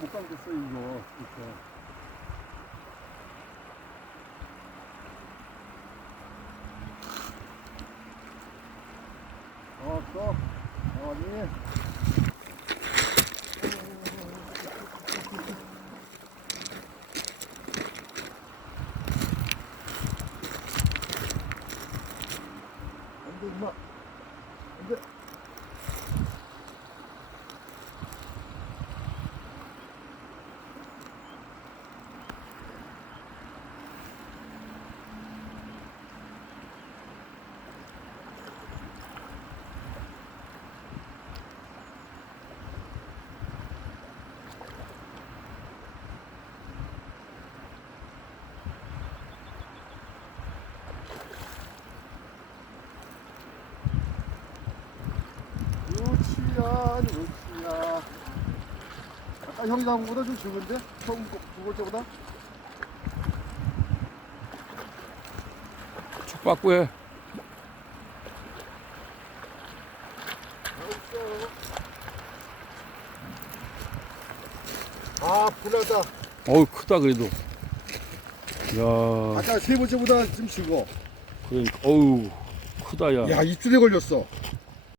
못 감겠어 이거. 이렇게. 또 어디? 안돼 임마. 안돼. 루치야. 아까 형이 나온 거보다 좀 적은데? 두 번째보다? 촉박구에. 아, 분하다. 어우, 크다, 그래도. 야, 아까 세 번째보다 좀 적어. 그러니까, 어우, 크다, 야. 야, 입줄에 걸렸어.